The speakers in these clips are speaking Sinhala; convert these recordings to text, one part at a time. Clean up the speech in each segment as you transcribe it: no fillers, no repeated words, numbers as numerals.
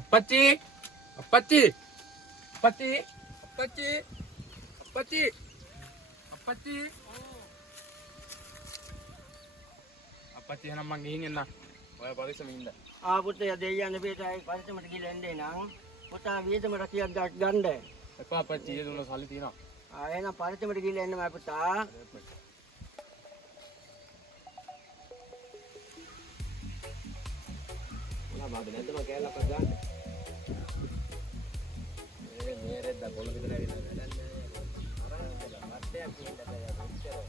අපච්චි අපච්චි අපච්චි අපච්චි අපච්චි අපච්චි අපච්චි එහෙනම් මං ගිහින් එන්න. ඔය පරිස්සම ඉන්න. පුතේ දෙයියන් පිටයි පරිස්සමට ගිහලා එන්නේ නම් පුතා වියදමට කියක් ගන්න. එපා අපච්චි ඊයේ දුන්න සල්ලි තියෙනවා. එහෙනම් පරිස්සමට ගිහලා එන්න මම පුතා. මාද නැද්ද මම කෑල්ලක් ගන්න. මේ රෙද්ද පොළ විතර ඇවිල්ලා වැඩක් නෑ. අරන් මට්ටයක් කියන්න බෑ මෙච්චර.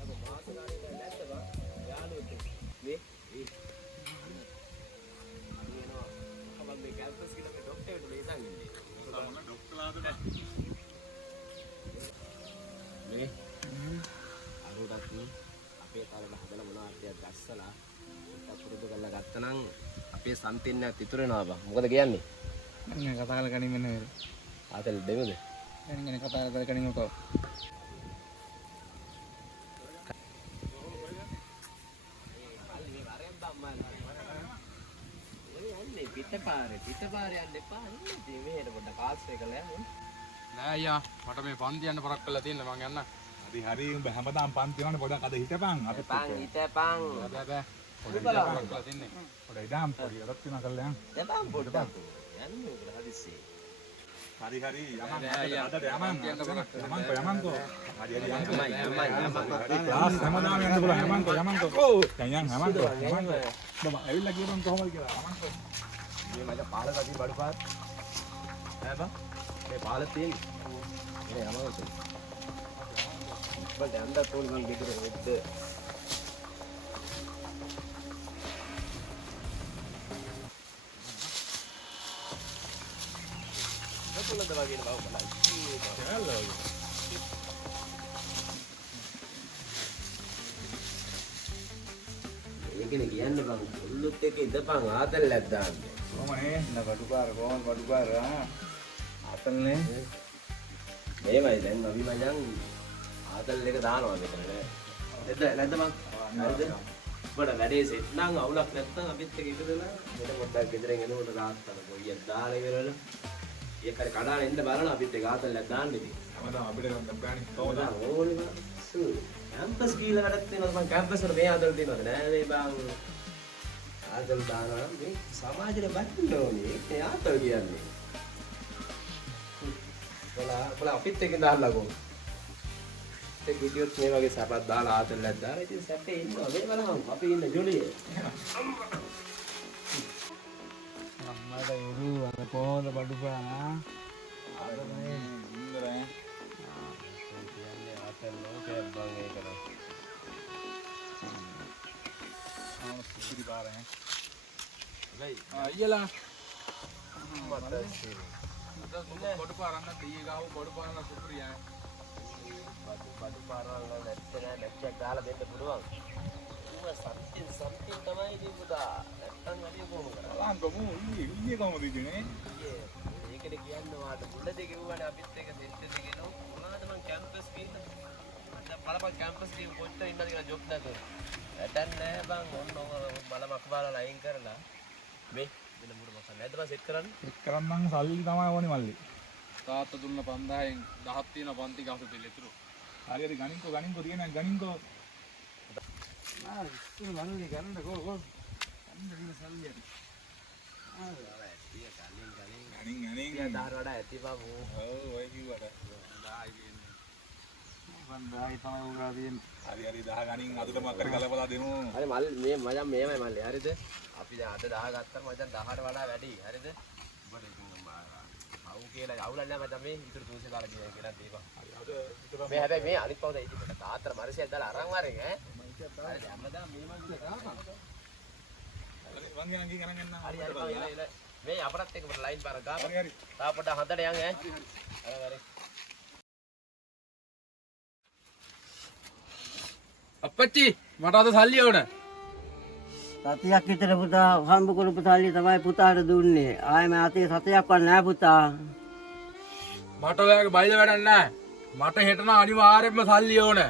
යම මාස ගානේ නැද්ද බා? යාළුවෙක් මේ අනියනවා. අපන් මේ කැම්පස් එකට මේ ડોක්ටර්ට ලේසන් ඉන්නේ. මොන ડોක්ටර්ලාද නෑ. මේ අරෝඩක් නේ අපේ කාලේ හදලා මොනවා හරියක් දැස්සලා පුරුදු කරලා ගත්තනම් අපේ සම්තින්නත් ඉතුරු වෙනවා බං. මොකද කියන්නේ? මම කතා කරලා කණින් මෙන්න වෙර. ආතල් දෙමුද? දැන් කතා කරලා කණින් උකව. පිටපාරේ යන්න එපා. ඉන්නේ මෙහෙට පොඩ්ඩක් ආශ්‍රය කරලා යන්න. නෑ අයියා මට මේ පන්ති යන්න පරක් කරලා තියෙන මං යන්න. හරි හරි උඹ හැමදාම පන්ති යනනේ පොඩක් අද හිටපන් අපිත් හිටපන් බෑ පොඩි පරක් කරලා තින්නේ. පොඩ ඉඩම් පොඩි රත් වෙනා කරලා යන්න. එපන් පොඩ්ඩක්. යන්න උකට හදිස්සියේ. හරි හරි යමන් අදට යමන්කෝ හරි හරි යමන් ලාස් හැමදාම යන්න පුළුවන් යමන්කෝ දැන් යන් යමන්කෝ බබා ඇවිල්ලා කියපන් කොහොමද කියලා යමන්කෝ මේ මචං පාල ගතිය බඩපාත් ඈ බා මේ පාල තියෙන්නේ මේ යමන්කෝ බල දැන්ද තෝල් මල් ගෙදර වෙද්ද කොල්ලද වගේ නෝ බලන්න. ඒකනේ කියන්නේ බං කොල්ලොත් එක්ක ඉඳපන් ආතල්ලක් දාන්න. කොහොමනේ බඩුකාර කොහොමද බඩුකාර ආතල්නේ මේවයි දැන් අපි මචං ආතල් එක දානවා මෙතන නේද? නැද්ද බං? හරිද? බඩ වැඩේ සෙට් නම් අවුලක් නැත්නම් අපිත් එක්ක ඉඳලා මෙතන පොඩ්ඩක් ගෙදරින් එනකොට රාත්තන පොයියක් දාලා ඉවරවල ඒකර කඩාන එන්න බලන අපිත් ඒ ගාතල්ලක් දාන්න ඉතින්. හැමදාම අපිට ගන්න බෑනේ කොහොමද? ඕනේ බං. කැම්පස් ගිහලා වැඩක් තියෙනවද මං කැම්පස් වල මේ ආතල් තියෙනවද? නෑ නේ බං. ආතල් දානවා මේ සමාජෙට බැන්න ඕනේ. ඒ ආතල් කියන්නේ. බලා අපිත් එක්ක දාන්නකෝ. ඒ වීඩියෝත් මේ වගේ සපත් දාලා ආතල්ලක් දාලා ඉතින් සැපේ ඉන්නවා. මේ බලන්න අපි ඉන්න ජොලියේ. අම්මට උරු අර කොහොමද බඩුපානා ආතල්නේ ඉන්දරේ කියන්නේ ආතල් ලෝකයක් බං ඒකන. සුපිරි පාරේ අයියලා මතසි. බඩුපාරන්න තීයේ ගාව බඩුපාරන්න සුපිරියයි. බඩු පාරවල් නැත්තේ නෑ නැච්චක් දාලා දෙන්න පුළුවන්. ඌව සම්තින් තමයි ඉතින් පුතා. නැත්තම් වැඩි කොහොම කරන්නේ? බලන්න කොහොමද ඊයේ කොහොමද ඉන්නේ? ඒකද කියන්නේ වාට මුල දෙක වුණානේ අපිත් එක දෙන්න දෙකේනෝ. මොනවාද මං කැම්පස් ගිහින් දැන් බලපන් කැම්පස් ගිහින් කොච්චර ඉන්නද කියලා ජොබ් නැතුව. වැඩක් නෑ බං ඔන්න මලමක් බාලා ලයින් කරලා මේ වෙන මුඩ මොකක් නැද්ද බං සෙට් කරන්න? එක් කරන්නම් සල්ලි තමයි ඕනේ මල්ලි. තාත්තා දුන්න 5000න් 10ක් තියෙන පන්ති ගහතු දෙල ඉතුරු. හරි හරි ගණින්කෝ කියන ගණින්කෝ ඉතුරු මල්ලි ගන්න ගෝ ගන්න දින සල්ලි යටි. ගණින් තියා දාර වඩා ඇති බං ඔව් ඔය කිව්වට දායි කියන්නේ. මන් දායි තමයි උගා තියෙන්නේ. හරි හරි 10 ගණින් අදටම අක්කර කලබලා දෙමු හරි මල් මේ මචං මේමයි මල්ලි හරිද? අපි දැන් අද 10 ගත්තාම මචං 10ට වඩා වැඩි හරිද? ඔබට ඉතින් අවු කියලා අවුලක් නෑ මචං මේ ඉතුරු 200 කාලා කියන එක නේද දීපන්. මේ හැබැයි මේ අනිත් පවුද ඉතින් තාත්තර මරසියක් දාලා අරන් වරෙන් ඈ. හරි හැමදාම මේ මං දාපන්. මං ගියන් ගිහින් අරන් හරි හරි මේ අපරත් එක ලයින් පාර ගාපන්. හරි හරි තා පොඩ්ඩක් හදට යන් ඈ. හරි හරි. අපච්චි මට අද සල්ලි ඕන. සතියක් විතර පුතා හම්බ කරපු සල්ලි තමයි පුතාට දුන්නේ. ආයෙ මම අතේ සතයක්වත් නෑ පුතා. මට ඔයාගේ බයිල වැඩක් නැහැ. මට හෙටන අනිවාර්යෙන්ම සල්ලි ඕන.